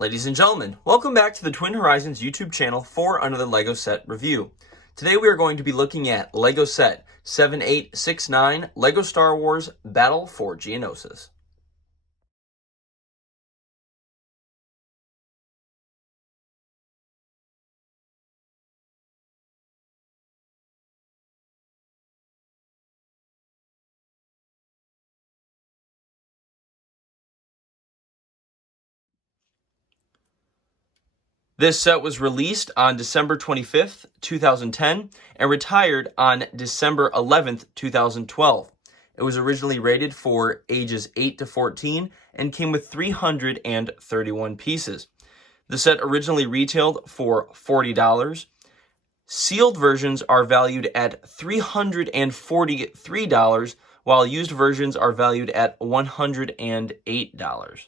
Ladies and gentlemen, welcome back to the Twin Horizons YouTube channel for another LEGO set review. Today we are going to be looking at LEGO set 7869 LEGO Star Wars Battle for Geonosis. This set was released on December 25th, 2010, and retired on December 11th, 2012. It was originally rated for ages 8 to 14 and came with 331 pieces. The set originally retailed for $40. Sealed versions are valued at $343, while used versions are valued at $108.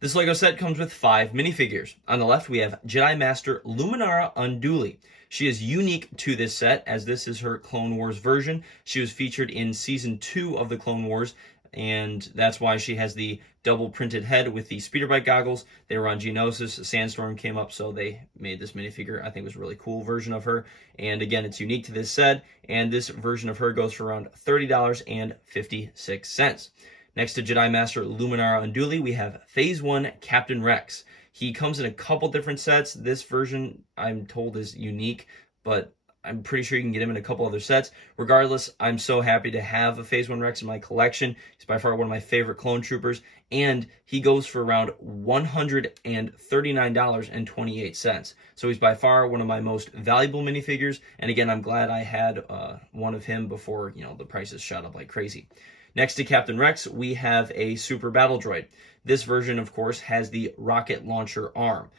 This LEGO set comes with 5 minifigures. On the left, we have Jedi Master Luminara Unduli. She is unique to this set, as this is her Clone Wars version. She was featured in Season 2 of the Clone Wars, and that's why she has the double printed head with the speeder bike goggles. They were on Geonosis. Sandstorm came up, so they made this minifigure. I think it was a really cool version of her. And again, it's unique to this set, and this version of her goes for around $30.56. Next to Jedi Master Luminara Unduli, we have Phase 1 Captain Rex. He comes in a couple different sets. This version, I'm told, is unique, but I'm pretty sure you can get him in a couple other sets. Regardless, I'm so happy to have a Phase 1 Rex in my collection. He's by far one of my favorite clone troopers, and he goes for around $139.28. So he's by far one of my most valuable minifigures, and again, I'm glad I had one of him before, the prices shot up like crazy. Next to Captain Rex, we have a Super Battle Droid. This version, of course, has the rocket launcher arm.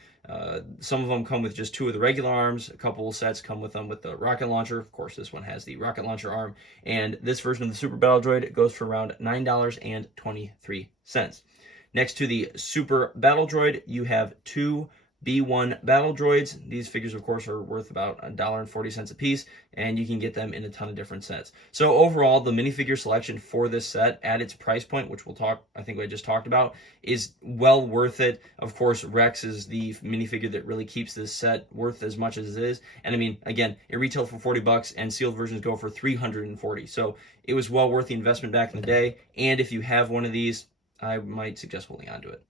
Some of them come with just 2 of the regular arms. A couple of sets come with them with the rocket launcher. Of course, this one has the rocket launcher arm. And this version of the Super Battle Droid goes for around $9.23. Next to the Super Battle Droid, you have 2 B1 battle droids. These figures, of course, are worth about $1.40 a piece, and you can get them in a ton of different sets. So overall, the minifigure selection for this set at its price point, which I think I just talked about, is well worth it. Of course, Rex is the minifigure that really keeps this set worth as much as it is. And I mean, again, it retailed for $40 and sealed versions go for $340. So it was well worth the investment back in the day. And if you have one of these, I might suggest holding on to it.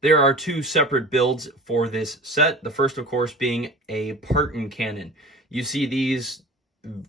There are 2 separate builds for this set. The first, of course, being a Parton cannon. You see these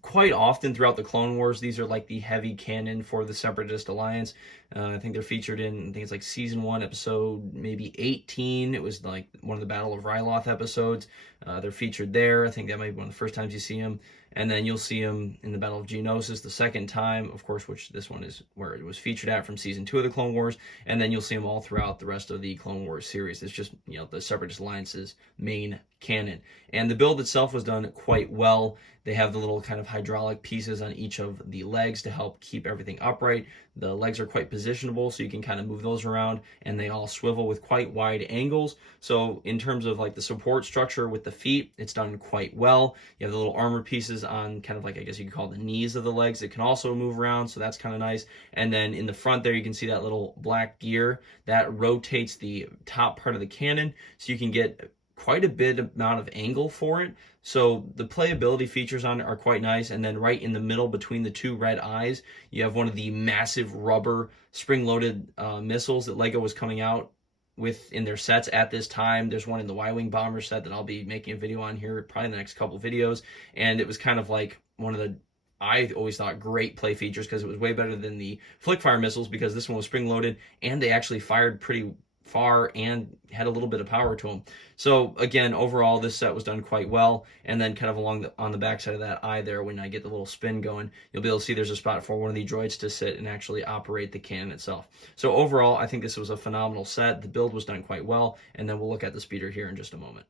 quite often throughout the Clone Wars. These are like the heavy cannon for the Separatist Alliance. I think they're featured in, I think it's like Season 1, Episode maybe 18. It was like one of the Battle of Ryloth episodes. They're featured there. I think that might be one of the first times you see them. And then you'll see them in the Battle of Geonosis the second time, of course, which this one is where it was featured at from Season 2 of the Clone Wars. And then you'll see them all throughout the rest of the Clone Wars series. It's just, the Separatist Alliance's main canon. And the build itself was done quite well. They have the little kind of hydraulic pieces on each of the legs to help keep everything upright. The legs are quite positionable, so you can kind of move those around, and they all swivel with quite wide angles. So in terms of like the support structure with the feet, it's done quite well. You have the little armor pieces on kind of like, I guess you could call it the knees of the legs that can also move around, so that's kind of nice. And then in the front there, you can see that little black gear that rotates the top part of the cannon, so you can get quite a bit amount of angle for it. So the playability features on it are quite nice. And then right in the middle between the 2 red eyes, you have one of the massive rubber spring-loaded missiles that LEGO was coming out with in their sets at this time. There's one in the Y-Wing bomber set that I'll be making a video on here probably in the next couple videos. And it was kind of like one of the, I always thought, great play features because it was way better than the flick fire missiles, because this one was spring-loaded and they actually fired pretty far and had a little bit of power to them. So again, overall, this set was done quite well. And then kind of on the back side of that eye there, when I get the little spin going, you'll be able to see there's a spot for one of the droids to sit and actually operate the cannon itself. So overall, I think this was a phenomenal set. The build was done quite well, and then we'll look at the speeder here in just a moment.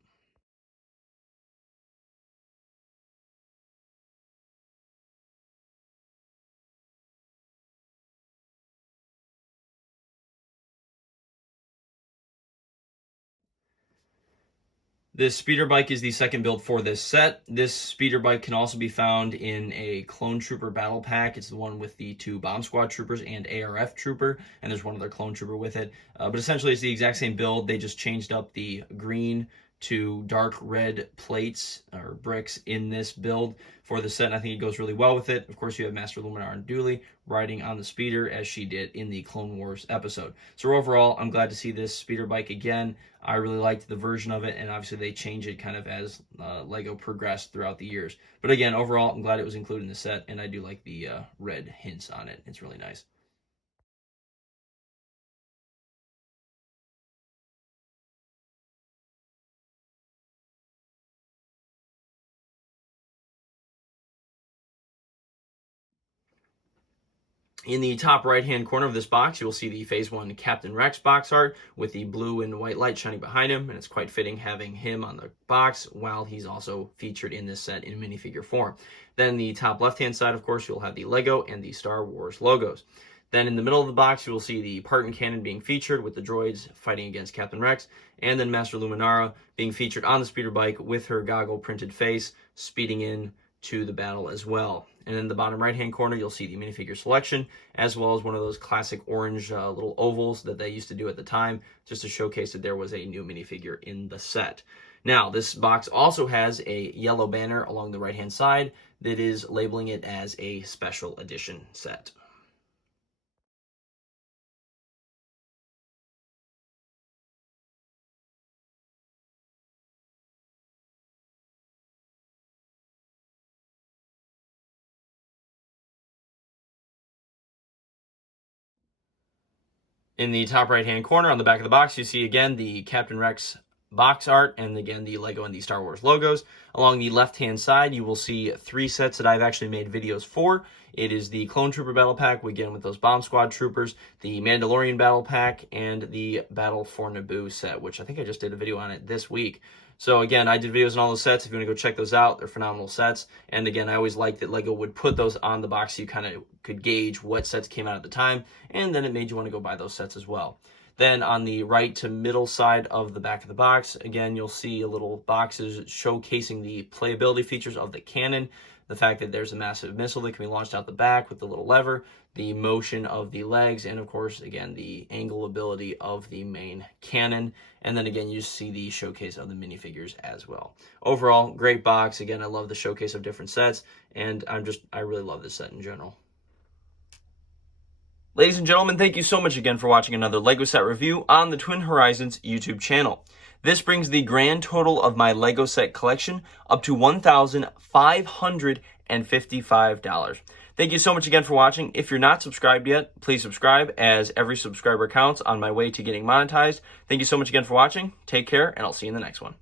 This speeder bike is the second build for this set. This speeder bike can also be found in a Clone Trooper battle pack. It's the one with the 2 Bomb Squad troopers and ARF trooper, and there's one other Clone Trooper with it. But essentially, it's the exact same build. They just changed up the green to dark red plates or bricks in this build for the set, and I think it goes really well with it. Of course, you have Master Luminar and Dooley riding on the speeder as she did in the Clone Wars episode. So overall, I'm glad to see this speeder bike again. I really liked the version of it, and obviously they change it kind of as LEGO progressed throughout the years. But again, overall, I'm glad it was included in the set, and I do like the red hints on it. It's really nice. In the top right-hand corner of this box, you will see the Phase 1 Captain Rex box art with the blue and white light shining behind him, and it's quite fitting having him on the box while he's also featured in this set in minifigure form. Then the top left-hand side, of course, you'll have the LEGO and the Star Wars logos. Then in the middle of the box, you will see the Parton cannon being featured with the droids fighting against Captain Rex, and then Master Luminara being featured on the speeder bike with her goggle printed face speeding in to the battle as well. And in the bottom right hand corner, you'll see the minifigure selection, as well as one of those classic orange little ovals that they used to do at the time, just to showcase that there was a new minifigure in the set. Now, this box also has a yellow banner along the right hand side that is labeling it as a special edition set. In the top right-hand corner on the back of the box, you see again the Captain Rex box art and again the LEGO and the Star Wars logos. Along the left-hand side, you will see 3 sets that I've actually made videos for. It is the Clone Trooper Battle Pack, again with those Bomb Squad Troopers, the Mandalorian Battle Pack, and the Battle for Naboo set, which I think I just did a video on it this week. So again, I did videos on all the sets. If you want to go check those out, they're phenomenal sets. And again, I always liked that LEGO would put those on the box so you kind of could gauge what sets came out at the time, and then it made you want to go buy those sets as well. Then on the right to middle side of the back of the box, again, you'll see a little boxes showcasing the playability features of the cannon, the fact that there's a massive missile that can be launched out the back with the little lever, the motion of the legs, and of course, again, the angle ability of the main cannon. And then again, you see the showcase of the minifigures as well. Overall, great box. Again, I love the showcase of different sets, and I really love this set in general. Ladies and gentlemen, thank you so much again for watching another LEGO set review on the Twin Horizons YouTube channel. This brings the grand total of my LEGO set collection up to $1,555. Thank you so much again for watching. If you're not subscribed yet, please subscribe, as every subscriber counts on my way to getting monetized. Thank you so much again for watching. Take care, and I'll see you in the next one.